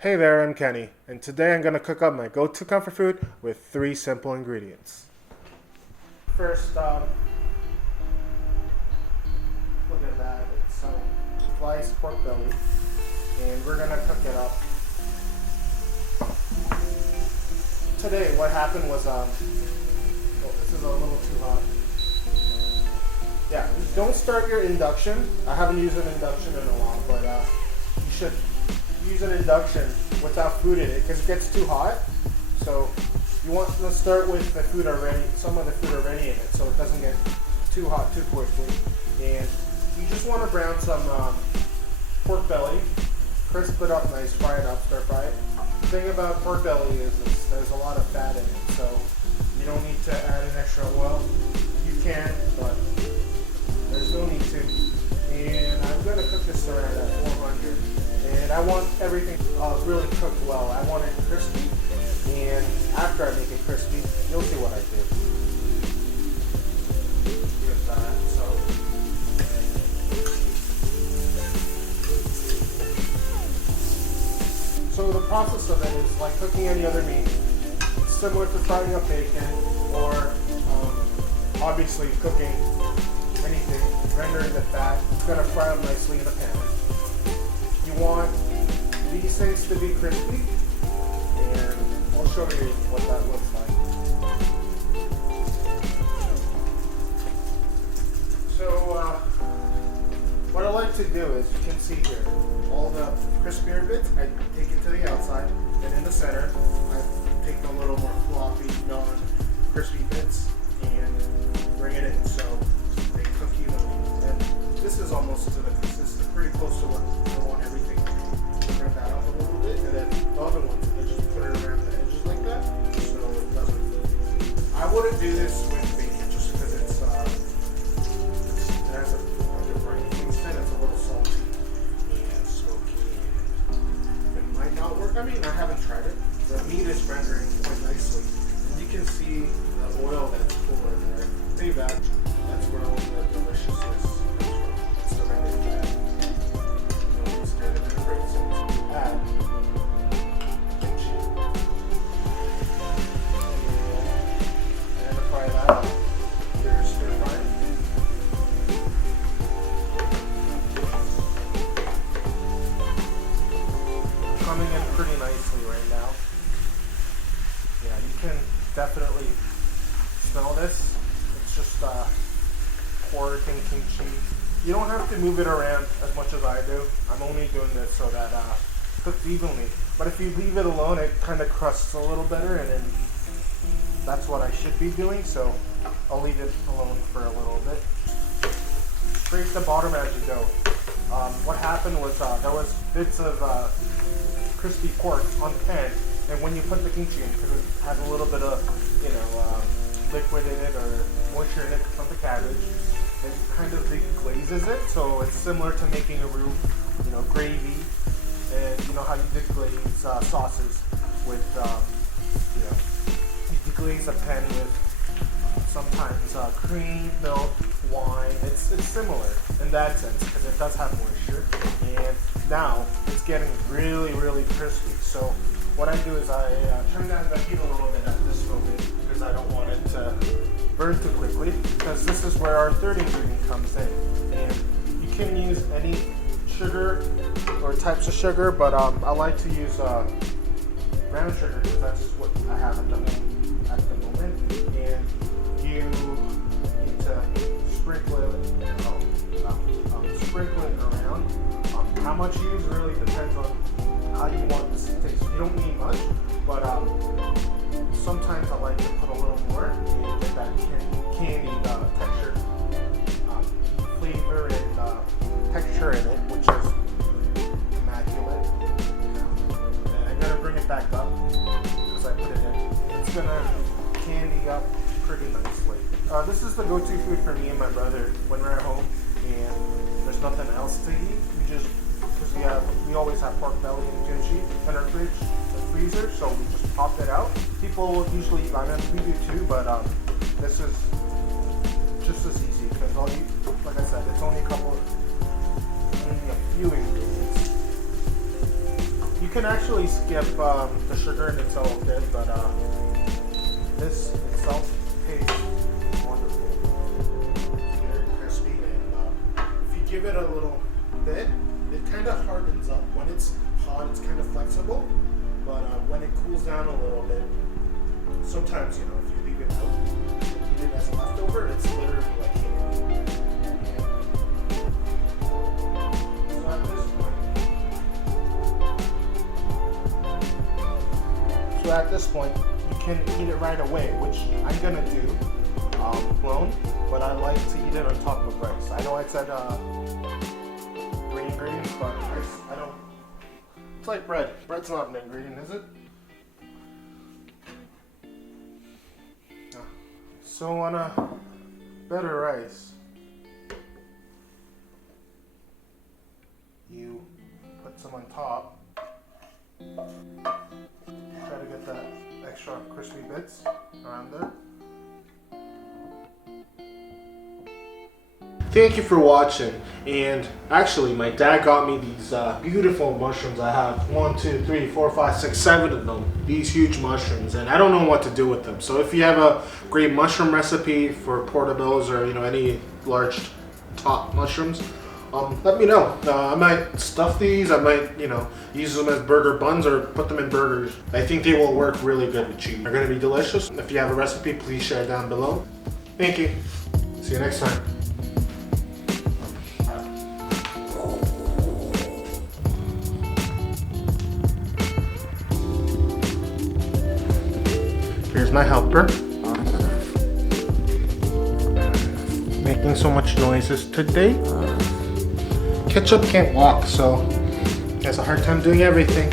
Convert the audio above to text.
Hey there, I'm Kenny, and today I'm going to cook up my go-to comfort food with 3 simple ingredients. First, look at that, it's some sliced pork belly, and we're going to cook it up. Today, what happened was, oh, this is a little too hot. Yeah, don't start your induction. I haven't used an induction in a while, but you should use an induction without food in it because it gets too hot. So you want to start with the food already, some of the food already in it, so it doesn't get too hot too quickly. And you just want to brown some pork belly, crisp it up nice, fry it up, stir fry it. The thing about pork belly is there's a lot of fat in it, so you don't need to add an extra oil. You can, but there's no need to. And I'm going to cook this around at 400. And I want everything really cooked well. I want it crispy, and after I make it crispy, you'll see what I do with that. So the process of it is like cooking any other meat. It's similar to frying up bacon, or obviously cooking anything, rendering the fat. It's gonna fry up nicely in the pan. You want these things to be crispy, and I'll show you what that looks like. So what I like to do is, you can see here, all the crispier bits, I take it to the outside, and in the center, I take the little more floppy, non-crispy bits, and bring it in so they cook evenly. And this is almost to the consistent, pretty close to what I want everything to be. Bring that up a little bit, and then the other ones, I just put it around the edges like that, so it doesn't. I wouldn't do this with bacon just because it has a briny taste in it. It's a little salty and smoky, and it might not work. I mean, I haven't tried it. The meat is rendering quite nicely, and you can see the oil that's cooler there. Save that. That's where all the deliciousness comes from. It's the rendered fat. It's kind of a great sense to add kimchi. And to fry that up, you're stir frying. Coming in pretty nicely right now. Yeah, you can definitely smell this. It's just pork and kimchi. You don't have to move it around as much as I do. I'm only doing this so that it cooks evenly. But if you leave it alone, it kind of crusts a little better, and then that's what I should be doing. So I'll leave it alone for a little bit. Scrape the bottom as you go. What happened was there was bits of crispy pork on the pan, and when you put the kimchi in, because it has a little bit of liquid in it or moisture in it from the cabbage, it kind of deglazes it, so it's similar to making a roux, gravy, and you know how you deglaze sauces with, you deglaze a pan with sometimes cream, milk, wine. It's similar in that sense because it does have moisture, and now it's getting really, really crispy. So what I do is I turn down the heat a little bit at this moment because I don't want it to burn too quickly, because this is where our third ingredient comes in. And you can use any sugar or types of sugar, but I like to use brown sugar because that's what I have at the moment. And you need to sprinkle it, around. How much you use really depends on how you want this to taste. You don't need much, but sometimes I like to put a little more and get that candied texture, flavor and texture in it, which is immaculate. And I'm gonna bring it back up because I put it in. It's gonna candy up pretty nicely. This is the go-to food for me and my brother when we're at home and there's nothing else to eat. Because we always have pork belly and kimchi in our fridge and freezer, so we just pop it out. People usually eat onions, we do too, but this is just as easy because like I said, it's only a few ingredients. You can actually skip the sugar and it's all good, but this itself tastes wonderful. It's very crispy, and if you give it a little bit, it kind of hardens up. When it's hot, it's kind of flexible, but when it cools down a little bit, sometimes, you know, if you leave it out, eat it as a leftover, it's literally like candy. So at this point, you can eat it right away, which I'm gonna do blown, but I like to eat it on top of rice. I know I said green ingredients, but I don't. It's like bread. Bread's not an ingredient, is it? So on a better rice, you put some on top. Try to get that extra crispy bits around there. Thank you for watching, and actually my dad got me these beautiful mushrooms. I have 1, 2, 3, 4, 5, 6, 7 of them, these huge mushrooms, and I don't know what to do with them. So if you have a great mushroom recipe for portables, or you know, any large top mushrooms, let me know. I might stuff these, I might, you know, use them as burger buns or put them in burgers. I think they will work really good with cheese. They're gonna be delicious. If you have a recipe, please share it down below. Thank you. See you next time. Here's my helper. Making so much noises today. Ketchup can't walk, so he has a hard time doing everything.